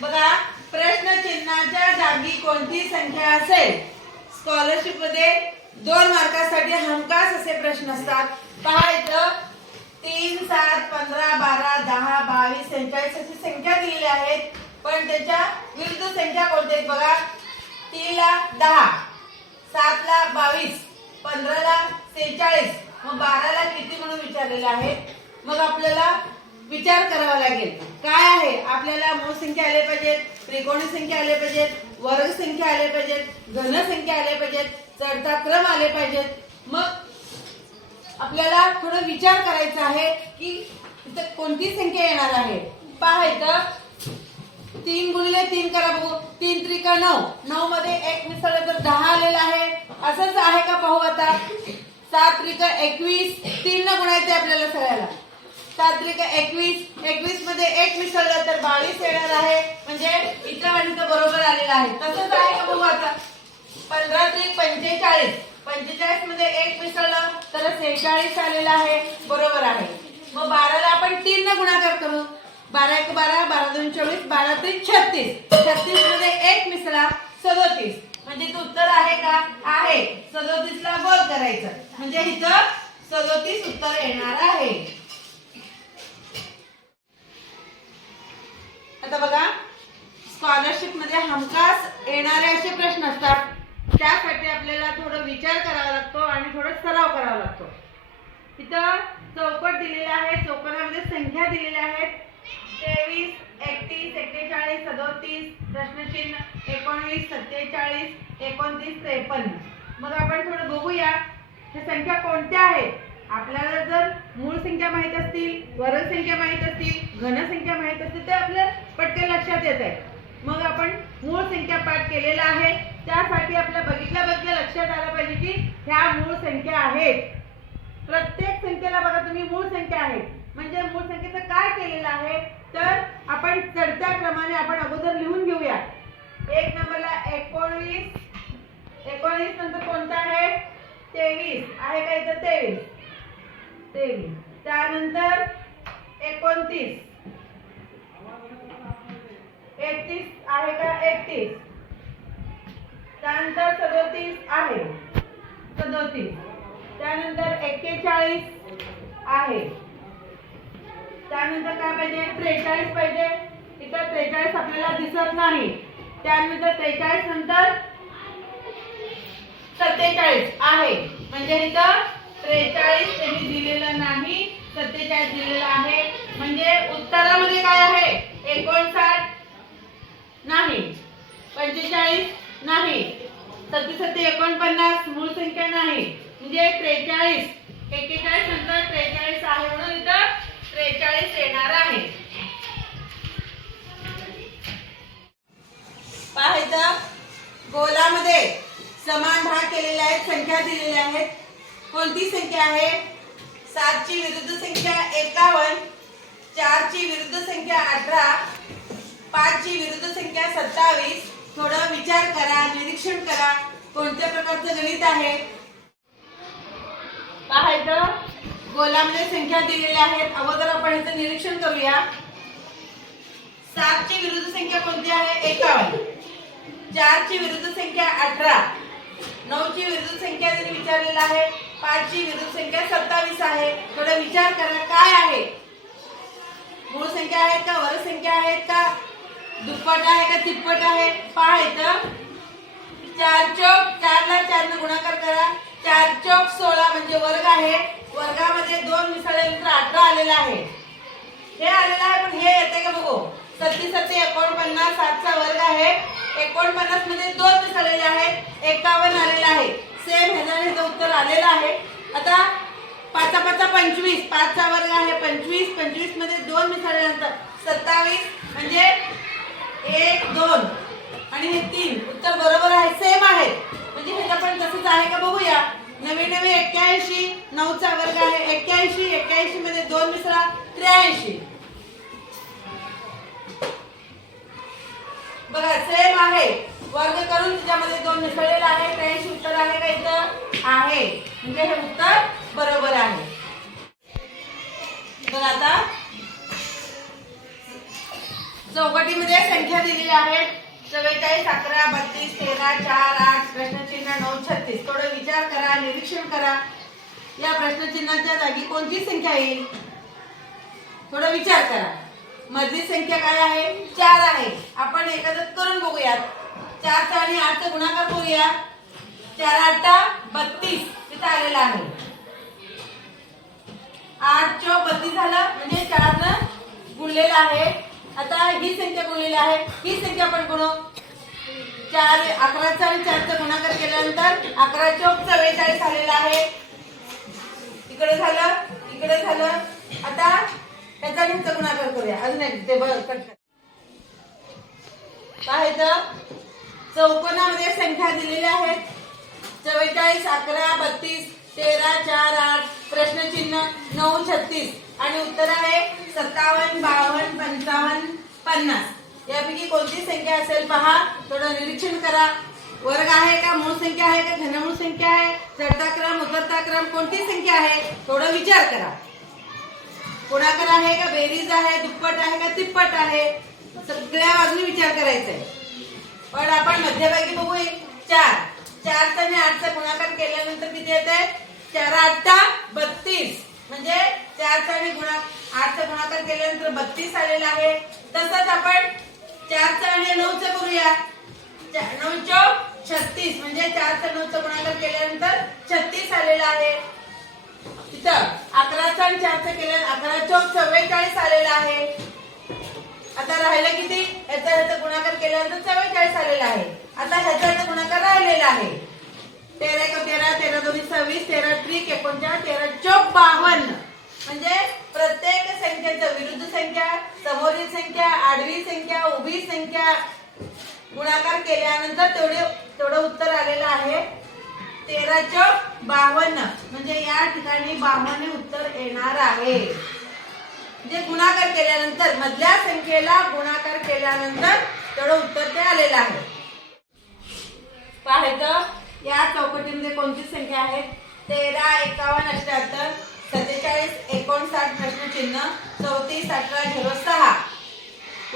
बघा, प्रश्न चिन्हाच्या जागी कोणती संख्या असेल? स्कॉलरशिप मध्ये 2 मार्कासाठी हमखास असे प्रश्न असतात. पहा इथं 3, 7, 15, 12, 10, 22, 47 अशी संख्या दिलेली आहेत. पण त्याच्या विरुद्ध संख्या कोणत्या आहेत बघा. 3 ला 10, 7 ला 22, 15 ला 46, मग 12 ला किती म्हणून विचारलेले आहे. मग आपल्याला विचार करावा लागेल. काय आहे, आपल्याला मूळ संख्या आले पाहिजेत, त्रिकोणी संख्या आले पाहिजेत, वर्ग संख्या आले पाहिजेत, घन संख्या आले पाहिजेत, चढता क्रम आले पाहिजेत. मग आपल्याला थोडं विचार करायचा आहे की इथे कोणती संख्या येणार आहे. पहा इथं 3 गुणिले 3 करा बघू. 3 त्रिका 9, 9 मध्ये 1 मिसळलं तर 10 आलेला आहे. असंच आहे का पाहू आता. 7 त्रिका 21, 3 न गुणायचे आपल्याला सगळ्याला. 7 त्रिका 21, 21 मध्ये 1 मिसळलं तर 22 येणार आहे. म्हणजे इथं आणि इथं बरोबर आलेलं आहे. तसंच आहे का बघू आता. 15 त्रिक 45, 45 मध्ये 1 मिसळलं तर 46 आलेला आहे. बरोबर आहे. मग 12 ला आपण 3 न गुणाकार करू. 12 1 12, 12 2 24, 12 3 36, 36 मध्ये 1 मिसळा 37. म्हणजे ते उत्तर आहे का? आहे. 37 ला गोल करायचं म्हणजे इथं 37 उत्तर येणार आहे. आता बघा, स्कॉलरशिप मध्ये हमखास येणारे असे प्रश्न असतात. त्यासाठी आपल्याला थोडं विचार करावा लागतो आणि थोडं सराव करावा लागतो. इथं चौकट दिलेला आहे. चौकोनामध्ये संख्या दिलेल्या आहेत. 23, 31, 41, 37, प्रश्नचिन्ह 19, 47, 29, 53. मग आपण थोडं बघूया हे संख्या कोणत्या आहेत. आपल्याला जर मूळ संख्या माहित असतील, वर्ग संख्या माहित असतील, घन संख्या माहित असतील तर आपल्याला पटकन लक्षात येत आहे. मग आपण मूळ संख्या पाठ केलेला आहे. त्यासाठी आपल्या बघितल्या लक्षात आलं पाहिजे की ह्या मूळ संख्या आहेत. प्रत्येक संख्येला बघा तुम्ही मूळ संख्या आहेत. म्हणजे मूळ संख्येचं काय केलेलं आहे तर आपण चढत्या क्रमाने आपण अगोदर लिहून घेऊया. 1 नंबरला 19, 19 नंतर कोणता आहे 23 आहे का इथं 23. त्यानंतर 29, 31 आहे का 31. त्यानंतर 37 आहे 37. त्यानंतर 41 आहे. त्यानंतर काय पाहिजे 43 पाहिजे. इथं 43 आपल्याला दिसत नाही. त्यानंतर 43 नंतर 47 आहे. म्हणजे इथं 43 त्यांनी दिलेलं नाही, 47 दिलेलं आहे. म्हणजे उत्तरामध्ये काय आहे 59 नाही, 45 नाही, 37 49 मूळ संख्या नाही. म्हणजे 43, 41 नंतर 43 आहे म्हणून इथं 43 येणार आहे. पहा इथं गोलामध्ये समान भाग केलेले आहेत. संख्या दिलेल्या आहेत. कोणती संख्या आहे. 7 ची विरुद्ध संख्या 51, 4 ची विरुद्ध संख्या 18, 5 ची विरुद्ध संख्या 27. थोडं विचार करा, निरीक्षण करा कोणत्या प्रकारचं गणित आहे. पहा इथं गोलामध्ये संख्या दिलेल्या आहेत. अगोदर आपण इथं निरीक्षण करूया. 7 ची विरुद्ध संख्या कोणती आहे 51, 4 ची विरुद्ध संख्या 18, 9 ची विरुद्ध संख्या त्यांनी विचारलेला आहे, 5 ची विरुद्ध संख्या 27 आहे. थोडा विचार करा काय आहे. मूळ संख्या आहेत का, वर्ग संख्या आहेत का, दुप्पट आहे का तिप्पट आहे. पहा इथं 4 चौक 4 ला 4 ने गुणाकार करा. 4 चौक 16 म्हणजे वर्ग आहे. वर्गामध्ये 2 मिसळल्यानंतर 18 आलेला आहे. हे आलेलं आहे पण हे येते का बघू. 37 49, 7 चा वर्ग आहे. 49 मध्ये 2 मिसळलेले आहेत, 51 आलेला आहे. सेम ह्याचं उत्तर आलेलं आहे. आता 5 5 25, 5 चा वर्ग आहे 25, 25 मध्ये 2 मिसळल्यानंतर 27 म्हणजे 1 2 आणि हे 3 उत्तर बरोबर आहे. सेम आहे. म्हणजे हे पण तसंच आहे का बघूया. 99 81, 9 चा वर्ग आहे 81, 81 मध्ये 2 मिसळा 83. बघा सेम आहे. वर्ग करून त्याच्यामध्ये 2 मिसळलेला आहे. 83 उत्तर आहे का इथं आहे. म्हणजे हे उत्तर बरोबर आहे. बघा आता चौकटीमध्ये संख्या दिलेल्या आहेत 44, 11, 32, 13, 4, 8, प्रश्नचिन्ह 9, 36. थोडं विचार करा, निरीक्षण करा. या प्रश्नचिन्हाच्या जागी कोणती संख्या येईल? थोडं विचार करा. मधली संख्या काय आहे? 4 आहे. आपण एकत्र करून बघूयात. 4 आणि 8 चा गुणाकार करूया. 4 8 32 तिथे आलेला आहे. 8 चौक 32 झालं म्हणजे 4 न गुणलेला आहे. आता ही संख्या गुणलेली आहे. ही संख्या आपण गुणू. 4 11 आणि 4 चा गुणाकार केल्यानंतर 11 चौक 44 आलेला आहे. इकडे झालं, इकडे झालं. आता त्याचा ह्याचा गुणाकार करूया. अजून एक ते बघ. पाहायचं चौकोनामध्ये संख्या दिलेल्या आहेत 44, 11, 32, 13, 4, 8, प्रश्नचिन्ह 9, 36 आणि उत्तर आहे 57, 52, 55, 50. यापैकी कोणती संख्या असेल पहा. थोडं निरीक्षण करा. वर्ग आहे का, मूळ संख्या आहे का, घनमूळ संख्या आहे, चढता क्रम उतरता क्रम, कोणती संख्या आहे? थोडं विचार करा. गुणाकार आहे का, बेरीज आहे, दुप्पट आहे का, तिप्पट आहे, सगळ्या बाजूने विचार करायचा आहे. पण आपण मध्यभागी बघू. 4 आणि 8 चा गुणाकार केल्यानंतर किती येते? 4 8 32 म्हणजे 4 आणि 8 चा गुणाकार केल्यानंतर 32 आलेला आहे. तसंच आपण 4 आणि 9 चा करूया. 9 चौक 36 म्हणजे 4 9 चा गुणाकार केल्यानंतर 36 आलेला आहे. तिथं 11 आणि 4 चा केल्यानंतर 11 चौक 44 आलेला आहे. आता राहिलं किती? ह्याचा गुणाकार केल्यानंतर 44 आलेला आहे. आता ह्याचा गुणाकार राहिलेला आहे. 13 1 13, 13 2 26, 13 3 49, 13 चौक 52 म्हणजे प्रत्येक संख्येचं विरुद्ध संख्या, समोरील संख्या, आडवी संख्या, उभी संख्या गुणाकार केल्यानंतर तेवढं उत्तर आलेलं आहे 13 चौक 52 म्हणजे या ठिकाणी 52 उत्तर येणार आहे. जे गुणाकार केल्यानंतर मधल्या संख्येला गुणाकार केल्यानंतर तेवढं उत्तर ते आलेलं आहे. पाहायचं या चौकटीमध्ये कोणती संख्या आहे? 13 51 78 47 59 प्रश्नचिन्ह 34 18 06.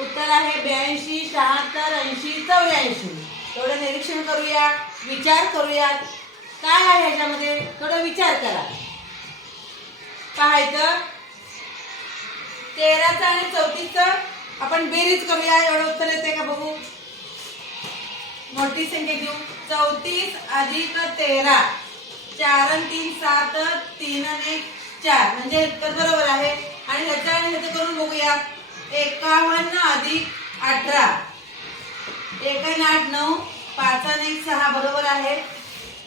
उत्तर आहे 82 76 80 84. थोडं निरीक्षण करूया, विचार करूया. काय आहे ह्याच्यामध्ये? थोडं विचार करा. पाहायचं 13 आणि 34 आपण बेरीज करूया. एवढं उत्तर येते का बघू. मोठी संख्या घेऊ. 34 अधिक 13 4 आणि 3 7 3 आणि 1 4 म्हणजे उत्तर बरोबर आहे. आणि ह्याचं करून बघूया. 51 अधिक 18 1 आणि 8 9 5 आणि 1 6 बरोबर आहे.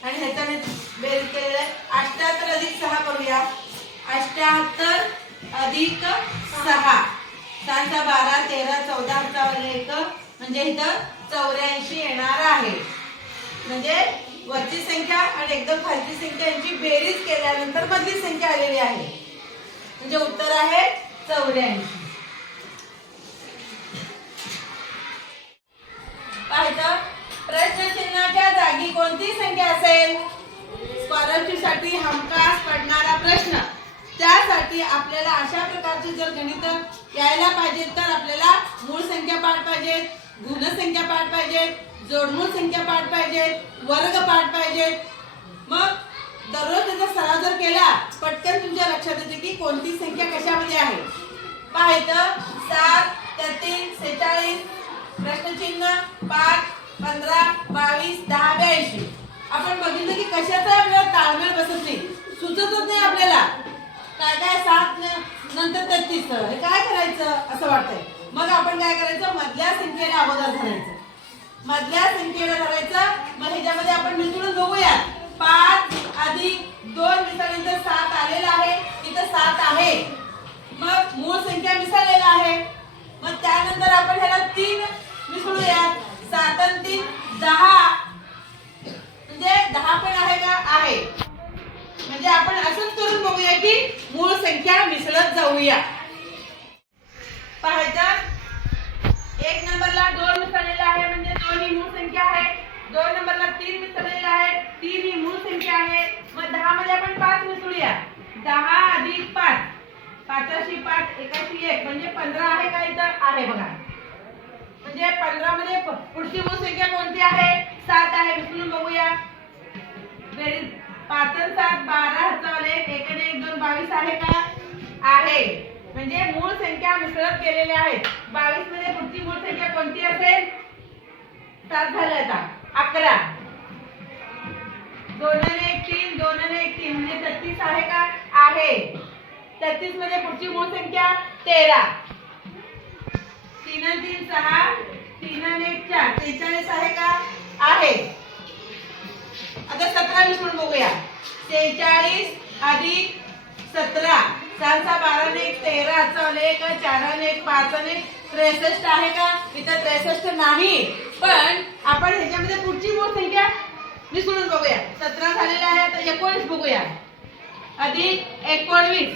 आणि ह्याच्याने बेरीज केलेलं आहे. 78 अधिक 6 करूया. 78 अधिक 6 6 12 13 14 1 म्हणजे इथं 84 येणार आहे. म्हणजे वरची संख्या आणि एकदम खालची संख्या यांची बेरीज केल्यानंतर मधली संख्या आलेली आहे. म्हणजे उत्तर आहे 84. पाहायचं प्रश्नचिन्हाच्या जागी कोणती संख्या असेल? स्कॉलरशिपसाठी हमखास पडणारा प्रश्न. त्यासाठी आपल्याला अशा प्रकारचे जर गणित यायला पाहिजे तर आपल्याला मूळ संख्या पाठ पाहिजे, गुण संख्या पाठ पाहिजे, जोडमूळ संख्या पाठ पाहिजे, वर्ग पाठ पाहिजे. मग दररोज त्याचा सराव जर केला पटकन तुमच्या लक्षात येते की कोणती संख्या कशामध्ये आहे. पाहायचं 7 33 46 प्रश्नचिन्ह 5 15 22 10 82. आपण बघितलं की कशाचा आपल्याला ताळमेळ बसत नाही, सुचतच नाही आपल्याला. काय काय 7 नंतर 33 हे काय करायचं असं वाटतंय. मग आपण काय करायचं? मधल्या संख्येला अगोदर धरायचं. मधल्या संख्येला धरायचं. मग ह्याच्यामध्ये आपण मिसळून बघूया. 5 अधिक 2 मिसळल्यानंतर 7 आलेला आहे. इथं 7 आहे. मग मूळ संख्या मिसळलेला आहे. मग त्यानंतर आपण ह्याला 3 मिसळूया. 7 आणि 3 10 म्हणजे 10 पण आहे का? आहे. म्हणजे आपण असंच करून बघूया की मूळ संख्या मिसळत जाऊया. पाहायचं 1 नंबरला 2 मिसळलेला आहे म्हणजे 2 ही मूळ संख्या आहे. 2 नंबरला 3 मिसळलेला आहे, 3 ही मूळ संख्या आहे. मग 10 मध्ये आपण 5 मिसळूया. 10 अधिक 5 5शी 5 1शी 1 म्हणजे 15 आहे का? इथं आहे बघा. म्हणजे 15 मध्ये पुढची मूळ संख्या कोणती आहे 7 आहे विसरून बघूया बेरीज 5 आणि 7 12 हातावाले 1 आणि 1 2 22 आहे का आहे म्हणजे मूळ संख्या मिसळत गेलेल्या आहेत 22 मध्ये पुढची मूळ संख्या कोणती असेल 7 झाले आता 11 2 आणि 1 3 2 आणि 1 3 म्हणजे 33 आहे का आहे 33 मध्ये पुढची मूळ संख्या 13 3 आणि 3 6 3 आणि 1 4 43 आहे का आहे आता 17 मिसळून बघूया 46 अधिक 17 7 6 12 आणि 1 13 हातचा 1 4 आणि 1 5 आणि 63 आहे का इथं 63 नाही पण आपण ह्याच्यामध्ये पुढची मूळ संख्या मिसळून बघूया 17 झालेला आहे आता 19 बघूया अधिक 19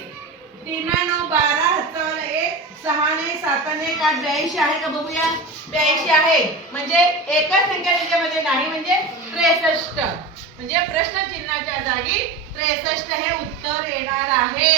3 9 12 हातचा 1 6 आणि 7 आणि 1 8 82 आहे का बघूया 82 आहे म्हणजे एकच संख्या त्याच्यामध्ये नाही म्हणजे 63 म्हणजे प्रश्न चिन्हाच्या जागी 63 हे उत्तर येणार आहे